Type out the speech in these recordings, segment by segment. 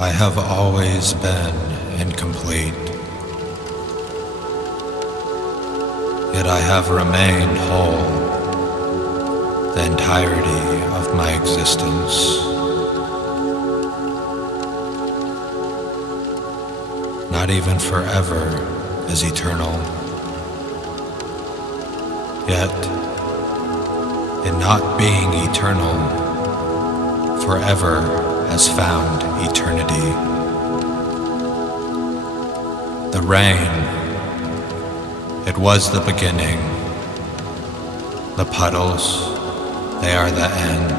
I have always been incomplete, yet I have remained whole the entirety of my existence. Not even forever is eternal, yet in not being eternal, forever has found eternity. The rain, it was the beginning. The puddles, they are the end.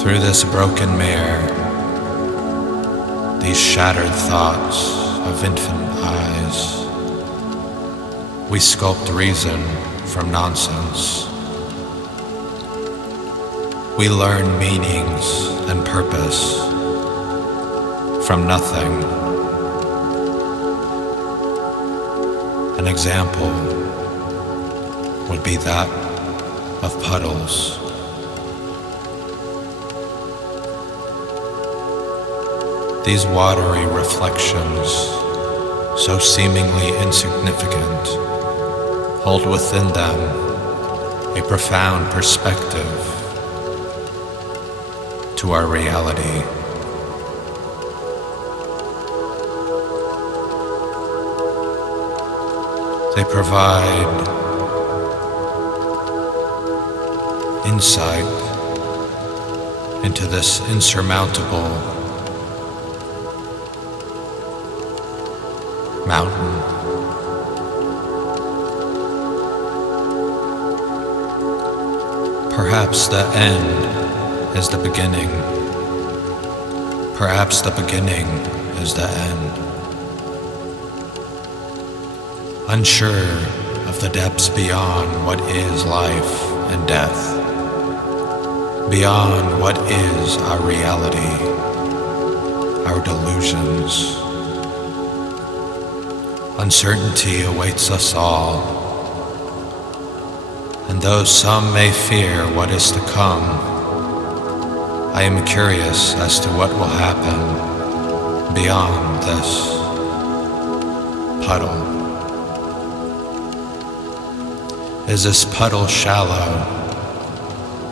Through this broken mirror, these shattered thoughts of infant eyes, we sculpt reason from nonsense. We learn meanings and purpose from nothing. An example would be that of puddles. These watery reflections, so seemingly insignificant, hold within them a profound perspective to our reality. They provide insight into this insurmountable mountain. Perhaps the end is the beginning. Perhaps the beginning is the end. Unsure of the depths beyond what is life and death, beyond what is our reality, our delusions. Uncertainty awaits us all, and though some may fear what is to come, I am curious as to what will happen beyond this puddle. Is this puddle shallow?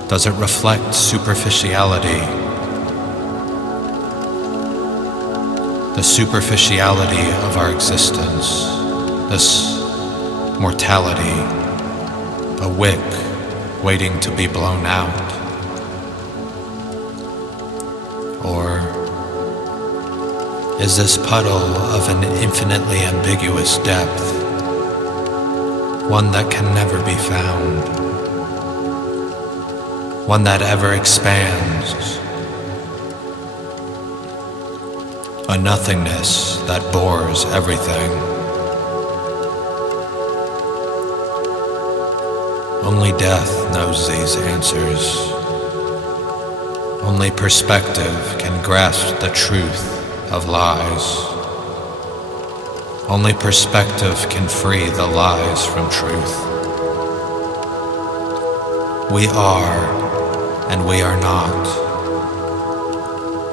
Does it reflect superficiality? The superficiality of our existence, this mortality, a wick waiting to be blown out. Or is this puddle of an infinitely ambiguous depth, one that can never be found, one that ever expands, a nothingness that bores everything? Only death knows these answers. Only perspective can grasp the truth of lies. Only perspective can free the lies from truth. We are and we are not.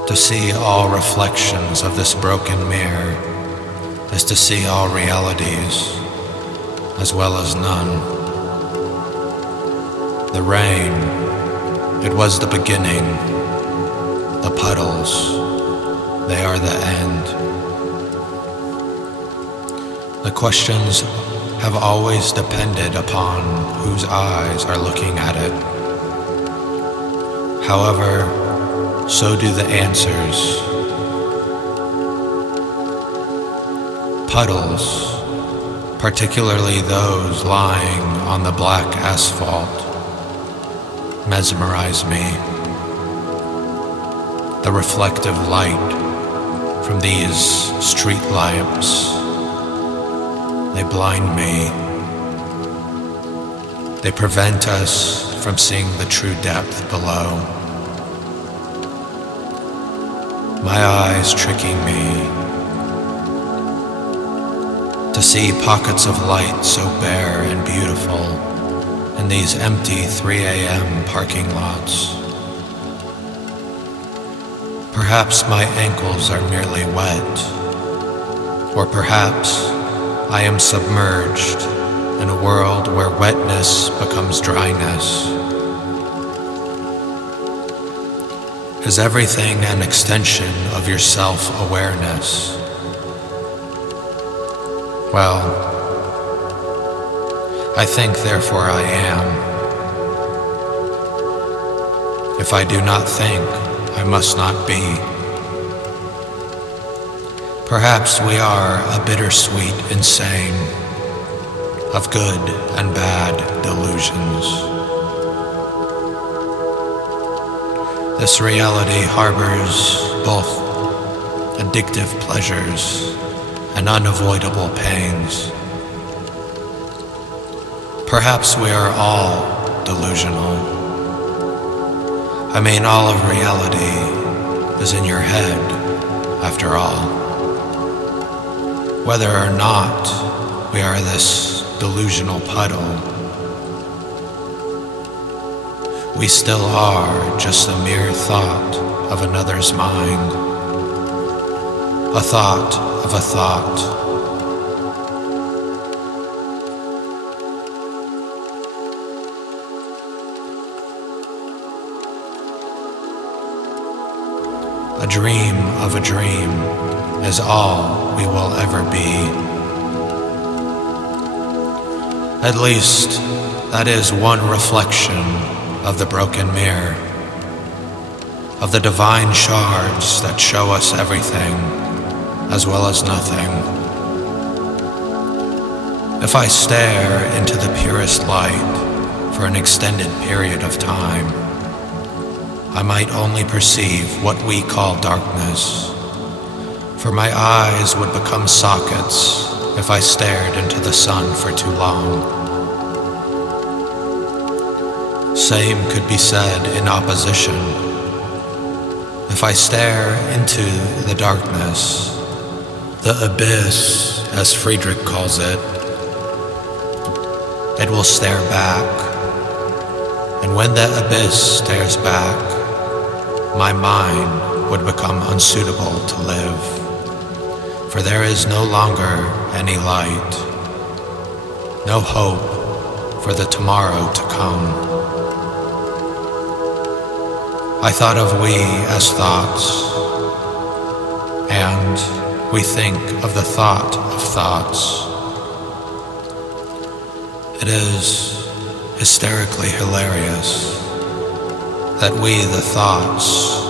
To see all reflections of this broken mirror is to see all realities as well as none. The rain, it was the beginning. The puddles, they are the end. The questions have always depended upon whose eyes are looking at it. However, so do the answers. Puddles, particularly those lying on the black asphalt, mesmerize me. The reflective light from these street lamps, they blind me. They prevent us from seeing the true depth below. My eyes tricking me to see pockets of light so bare and beautiful in these empty 3 a.m. parking lots. Perhaps my ankles are merely wet, or perhaps I am submerged in a world where wetness becomes dryness. Is everything an extension of your self-awareness? Well, I think therefore I am. If I do not think, I must not be. Perhaps we are a bittersweet insane of good and bad delusions. This reality harbors both addictive pleasures and unavoidable pains. Perhaps we are all delusional. I mean, all of reality is in your head, after all. Whether or not we are this delusional puddle, we still are just a mere thought of another's mind, a thought of a thought. A dream of a dream is all we will ever be. At least, that is one reflection of the broken mirror, of the divine shards that show us everything, as well as nothing. If I stare into the purest light for an extended period of time, I might only perceive what we call darkness, for my eyes would become sockets if I stared into the sun for too long. Same could be said in opposition. If I stare into the darkness, the abyss, as Friedrich calls it, it will stare back. And when that abyss stares back, my mind would become unsuitable to live, for there is no longer any light, no hope for the tomorrow to come. I thought of we as thoughts, and we think of the thought of thoughts. It is hysterically hilarious that we, the thoughts,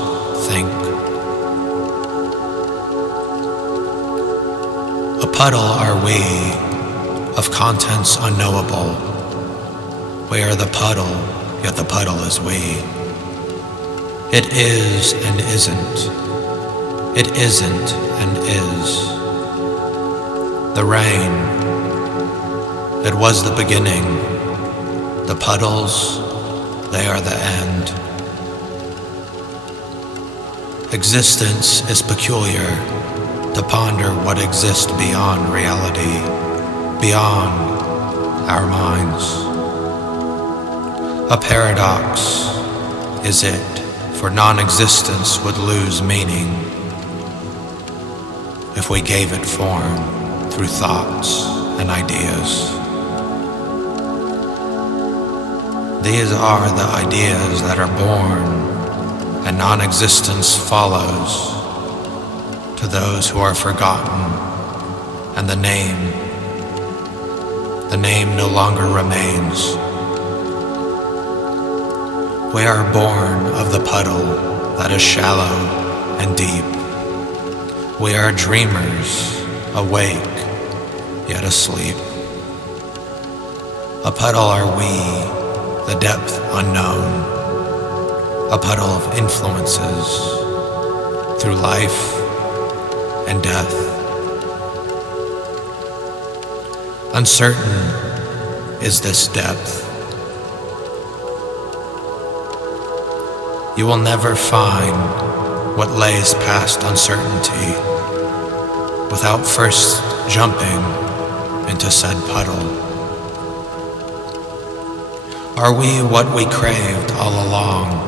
think. A puddle are we, of contents unknowable. We are the puddle, yet the puddle is we. It is and isn't. It isn't and is. The rain, it was the beginning. The puddles, they are the end. Existence is peculiar, to ponder what exists beyond reality, beyond our minds. A paradox is it, for non-existence would lose meaning if we gave it form through thoughts and ideas. These are the ideas that are born, and non-existence follows to those who are forgotten, and the name no longer remains. We are born of the puddle that is shallow and deep. We are dreamers, awake, yet asleep. A puddle are we, the depth unknown, a puddle of influences through life and death. Uncertain is this depth. You will never find what lays past uncertainty without first jumping into said puddle. Are we what we craved all along?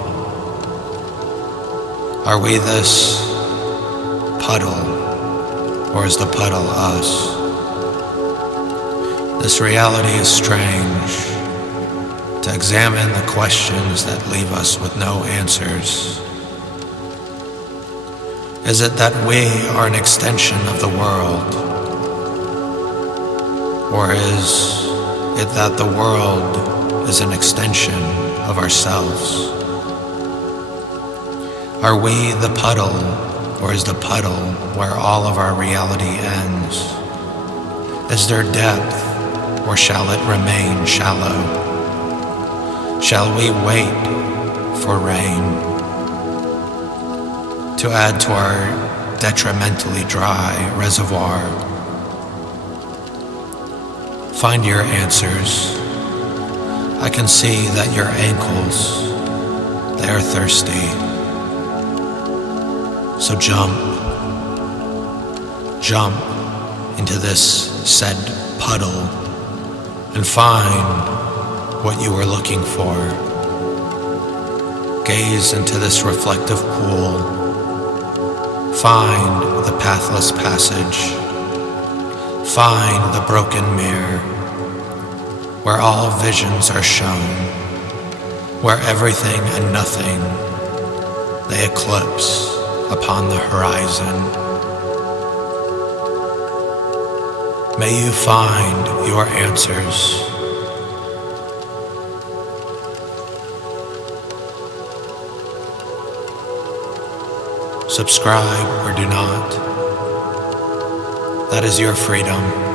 Are we this puddle, or is the puddle us? This reality is strange. To examine the questions that leave us with no answers. Is it that we are an extension of the world? Or is it that the world is an extension of ourselves? Are we the puddle, or is the puddle where all of our reality ends? Is there depth, or shall it remain shallow? Shall we wait for rain to add to our detrimentally dry reservoir? Find your answers. I can see that your ankles, they are thirsty. So jump into this said puddle and find what you were looking for. Gaze into this reflective pool. Find the pathless passage. Find the broken mirror, where all visions are shown, where everything and nothing, they eclipse upon the horizon. May you find your answers. Subscribe or do not. That is your freedom.